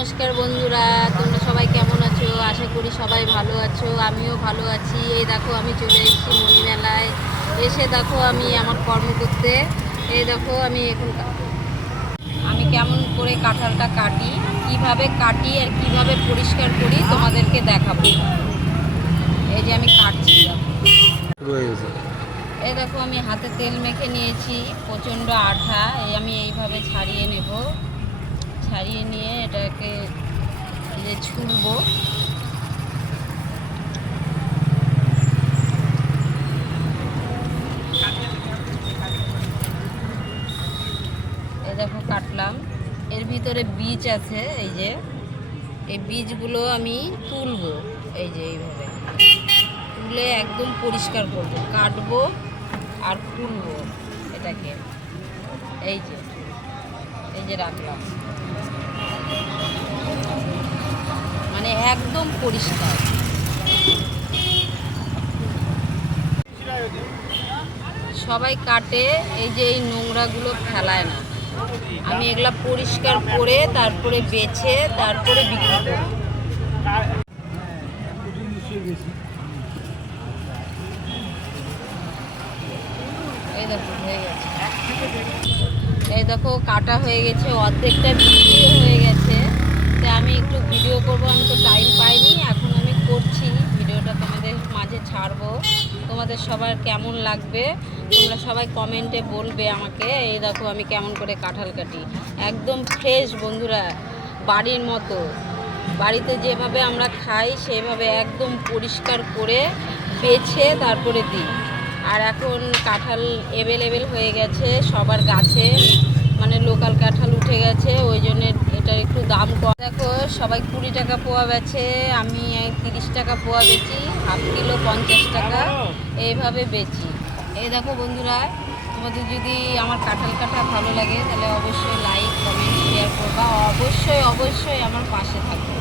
নমস্কার বন্ধুরা তোমরা সবাই কেমন আছো? আশা করি সবাই ভালো আছো আমিও ভালো আছি। এই দেখো আমি চলে এসেছি মণিমেলায়। এসে দেখো আমি আমার কর্ম করতে। এই দেখো আমি এখন আমি কেমন করে কাঁঠালটা কাটি কীভাবে কাটি আর কীভাবে পরিষ্কার করি তোমাদেরকে দেখাবো। এই যে আমি কাটছি। এই দেখো আমি হাতে তেল মেখে নিয়েছি প্রচণ্ড আঠা। এই আমি এইভাবে ছাড়িয়ে নেব। ছাড়িয়ে নিয়ে এটাকে যে ছুলবো। দেখো কাটলাম। এর ভিতরে বীজ আছে, এই যে। এই বীজগুলো আমি তুলবো, এই যে এইভাবে। তুলে একদম পরিষ্কার করব, কাটবো আর খুলবো এটাকে। এই যে এই যে রাখলাম। একদম পরিষ্কার। সবাই কাটে, এই যে এই নোংরাগুলো ফেলায় না। আমি এগুলা পরিষ্কার করে, তারপরে বেছে, তারপরে বিক্রি করি। এই দেখো, হয়ে গেছে। এই দেখো, কাটা হয়ে গেছে, অর্ধেকটা বিক্রি হয়ে গেছে তো আমি একটু ভিডিও করব আমি তো টাইম পাইনি এখন আমি করছি ভিডিওটা তোমাদের মাঝে ছাড়বো তোমাদের সবার কেমন লাগবে? তোমরা সবাই কমেন্টে বলবে আমাকে, এই দেখো আমি কেমন করে কাঁঠাল কাটি। একদম ফ্রেশ বন্ধুরা, বাড়ির মতো। বাড়িতে যেভাবে আমরা খাই, সেভাবে একদম পরিষ্কার করে বেছে তারপরে দিই। আর এখন কাঁঠাল অ্যাভেলেবেল হয়ে গেছে সবার গাছে। মানে লোকাল কাঁঠাল উঠে গেছে, ওই জন্য এটার একটু দাম কম। সবাই কুড়ি টাকা পোয়া বেছে আমি তিরিশ টাকা পোয়া বেচি, হাফ কিলো পঞ্চাশ টাকা, এইভাবে বেচি। এই দেখো বন্ধুরা, তোমাদের যদি আমার কাঁঠাল কাটা ভালো লাগে, তাহলে অবশ্যই লাইক কমেন্ট শেয়ার করবা। অবশ্যই অবশ্যই আমার পাশে থাকবে